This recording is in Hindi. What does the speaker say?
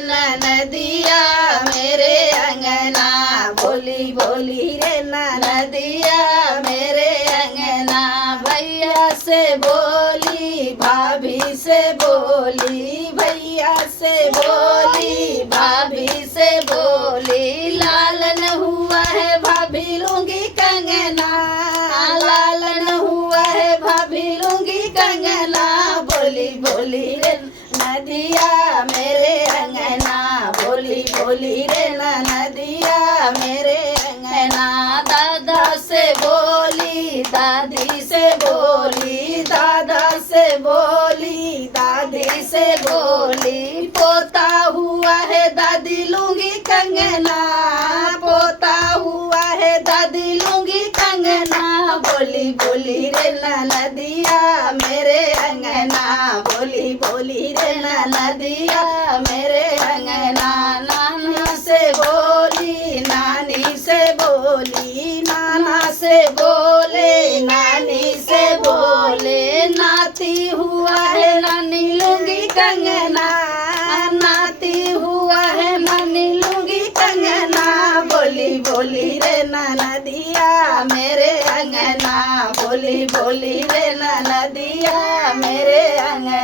ननदिया मेरे अंगना, बोली बोली रे ननदिया मेरे अंगना। भैया से बोली भाभी से बोली, भैया से बोली भाभी से बोली। लालन हुआ है भाभी लूंगी कंगना, लालन हुआ है भाभी लूंगी कंगना। बोली बोली रे नदिया मेरे अंगना, बोली बोली रे नदिया मेरे अंगना। दादा से बोली दादी से बोली, दादा से बोली दादी से बोली। पोता हुआ है दादी लूंगी कंगना, पोता हुआ है दादी लूंगी कंगना। बोली बोली रे नदिया मेरे अंगना, बोली बोली रे नदिया मेरे अंगना। नाना से बोली नानी से बोली, नाना से बोले नानी से बोले। नाती हुआ है नानी लूंगी कंगना, नाती हुआ है नानी लूंगी कंगना। बोली बोली रे नदिया मेरे अंगना, बोली बोली रे नदिया मेरे अंगना।